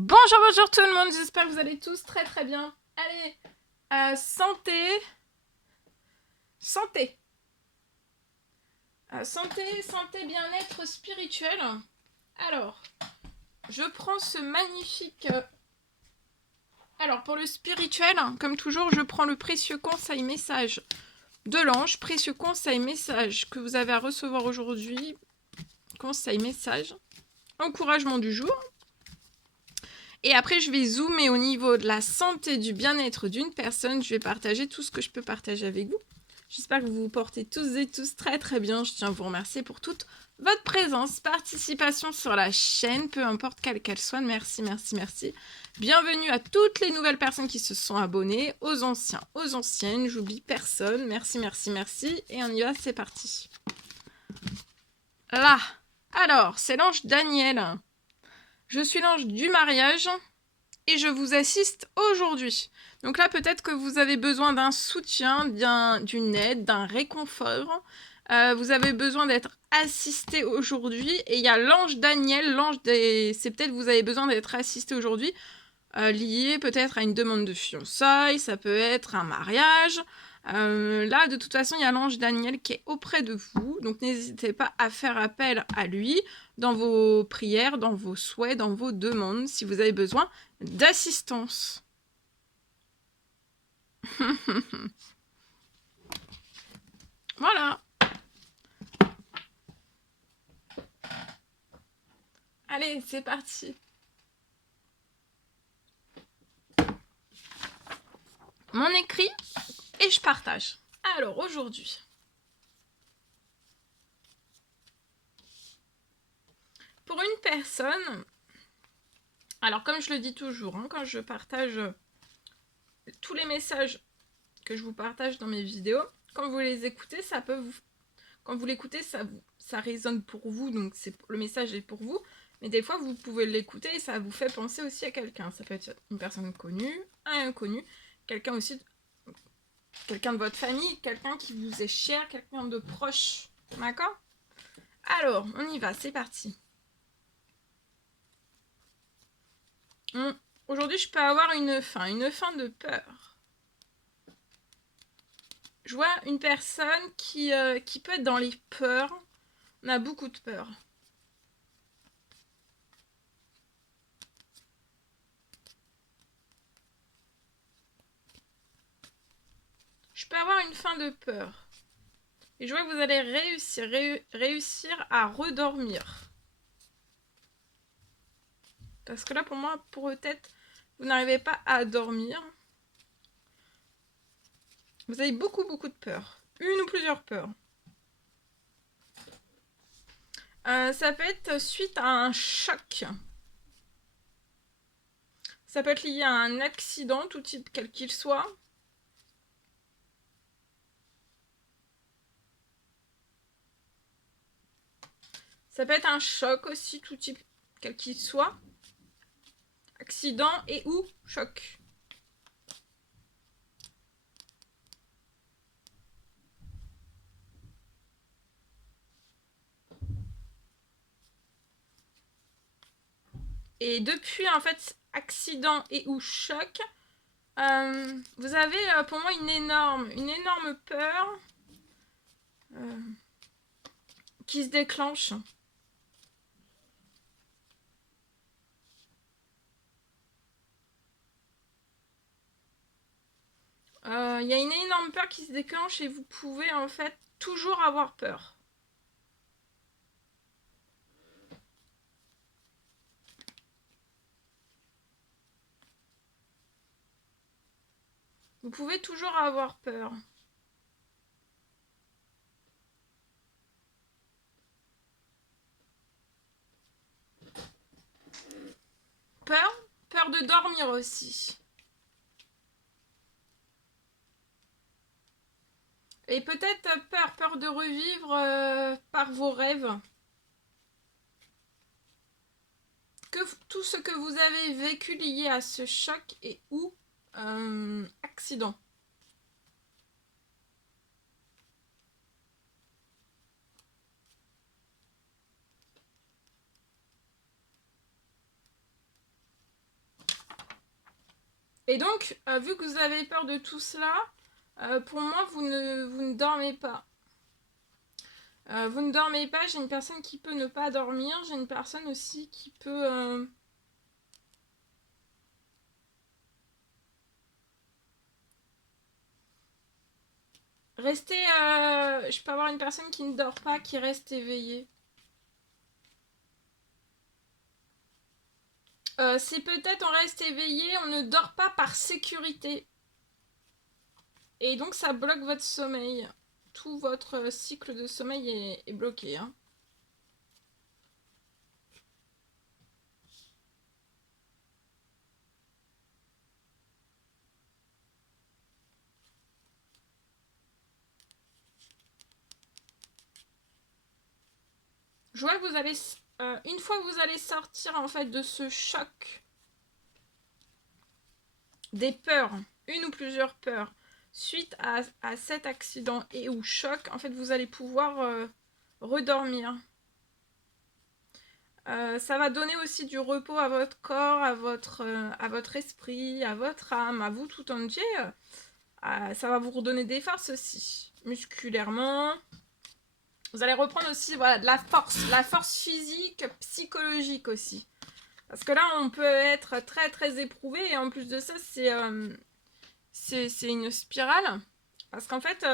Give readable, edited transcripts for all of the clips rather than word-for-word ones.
Bonjour, bonjour tout le monde, j'espère que vous allez tous très très bien. Allez, santé, santé, santé, bien-être spirituel. Alors, je prends ce magnifique... Alors, pour le spirituel, comme toujours, je prends le précieux conseil message de l'ange, précieux conseil message que vous avez à recevoir aujourd'hui, conseil message, encouragement du jour. Et après, je vais zoomer au niveau de la santé, du bien-être d'une personne. Je vais partager tout ce que je peux partager avec vous. J'espère que vous vous portez tous et tous très très bien. Je tiens à vous remercier pour toute votre présence, participation sur la chaîne, peu importe quelle qu'elle soit. Merci, merci, merci. Bienvenue à toutes les nouvelles personnes qui se sont abonnées, aux anciens, aux anciennes. J'oublie personne. Merci, merci, merci. Et on y va, c'est parti. Là. Alors, c'est l'ange Daniel. Je suis l'ange du mariage. Et je vous assiste aujourd'hui. Donc là, peut-être que vous avez besoin d'un soutien, d'une aide, d'un réconfort. Vous avez besoin d'être assisté aujourd'hui. Et il y a l'ange Daniel, c'est peut-être que vous avez besoin d'être assisté aujourd'hui, lié peut-être à une demande de fiançailles, ça peut être un mariage. Là, de toute façon, il y a l'ange Daniel qui est auprès de vous. Donc n'hésitez pas à faire appel à lui dans vos prières, dans vos souhaits, dans vos demandes, si vous avez besoin d'assistance. Voilà. Allez, c'est parti. Mon écrit et je partage. Alors aujourd'hui, pour une personne, alors comme je le dis toujours, hein, quand je partage tous les messages que je vous partage dans mes vidéos, quand vous les écoutez, ça peut vous... Quand vous l'écoutez, ça résonne pour vous, donc le message est pour vous. Mais des fois, vous pouvez l'écouter et ça vous fait penser aussi à quelqu'un. Ça peut être une personne connue, un inconnu, quelqu'un aussi, quelqu'un de votre famille, quelqu'un qui vous est cher, quelqu'un de proche. D'accord? Alors, on y va, c'est parti. Aujourd'hui, je peux avoir une fin de peur. Je vois une personne qui peut être dans les peurs. On a beaucoup de peur. Je peux avoir une fin de peur. Et je vois que vous allez réussir à redormir. Parce que là, pour moi, peut-être, vous n'arrivez pas à dormir. Vous avez beaucoup, beaucoup de peur. Une ou plusieurs peurs. Ça peut être suite à un choc. Ça peut être lié à un accident, tout type quel qu'il soit. Ça peut être un choc aussi, tout type quel qu'il soit. Accident et ou choc. Et depuis, en fait, accident et ou choc, vous avez pour moi une énorme peur qui se déclenche. Il y a une énorme peur qui se déclenche et vous pouvez en fait toujours avoir peur. Vous pouvez toujours avoir peur. Peur de dormir aussi. Et peut-être peur de revivre par vos rêves. Tout ce que vous avez vécu lié à ce choc et ou accident. Et donc, vu que vous avez peur de tout cela, pour moi, vous ne dormez pas. Vous ne dormez pas, j'ai une personne qui peut ne pas dormir, j'ai une personne aussi qui peut... rester... je peux avoir une personne qui ne dort pas, qui reste éveillée. C'est peut-être on reste éveillé, on ne dort pas par sécurité. Et donc ça bloque votre sommeil. Tout votre cycle de sommeil est bloqué. Hein. Je vois que vous allez... une fois que vous allez sortir en fait de ce choc, des peurs, une ou plusieurs peurs, suite à cet accident et ou choc, en fait vous allez pouvoir redormir. Ça va donner aussi du repos à votre corps, à votre esprit, à votre âme, à vous tout entier. Ça va vous redonner des forces aussi, musculairement. Vous allez reprendre aussi voilà, de la force physique, psychologique aussi. Parce que là, on peut être très très éprouvé et en plus de ça, c'est une spirale. Parce qu'en fait,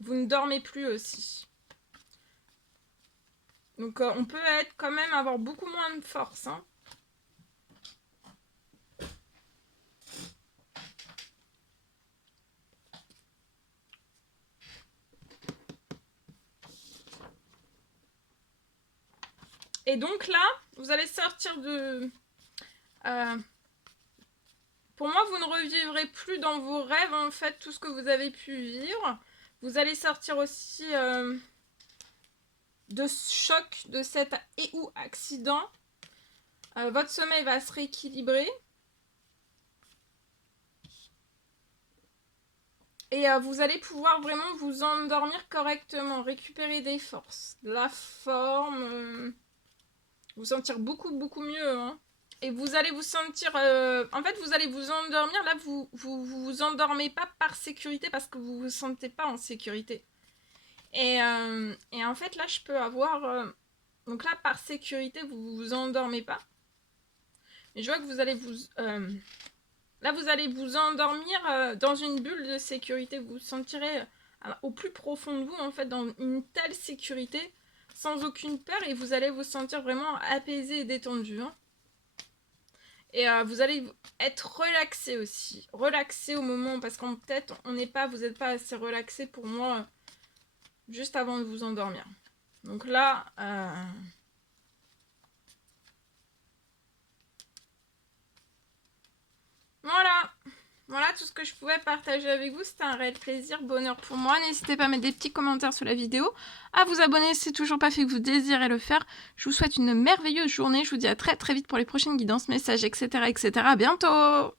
vous ne dormez plus aussi. Donc on peut être quand même avoir beaucoup moins de force. Hein. Et donc là, vous allez sortir de... pour moi, vous ne revivrez plus dans vos rêves, en fait, tout ce que vous avez pu vivre. Vous allez sortir aussi de ce choc, de cet et ou accident. Votre sommeil va se rééquilibrer. Et vous allez pouvoir vraiment vous endormir correctement, récupérer des forces, de la forme, vous sentir beaucoup mieux. Hein. Et vous allez vous sentir... en fait, vous allez vous endormir. Là, vous endormez pas par sécurité parce que vous vous sentez pas en sécurité. Et en fait, là, je peux avoir... donc là, par sécurité, vous vous endormez pas. Mais je vois que vous allez vous... là, vous allez vous endormir dans une bulle de sécurité. Vous vous sentirez au plus profond de vous, en fait, dans une telle sécurité, sans aucune peur. Et vous allez vous sentir vraiment apaisé et détendu. Hein. Et vous allez être relaxé aussi. Relaxé au moment, parce qu'en peut-être, vous n'êtes pas assez relaxé pour moi, juste avant de vous endormir. Donc là... Voilà tout ce que je pouvais partager avec vous. C'était un réel plaisir, bonheur pour moi. N'hésitez pas à mettre des petits commentaires sous la vidéo, à vous abonner si c'est toujours pas fait que vous désirez le faire. Je vous souhaite une merveilleuse journée. Je vous dis à très très vite pour les prochaines guidances, messages, etc. etc. À bientôt!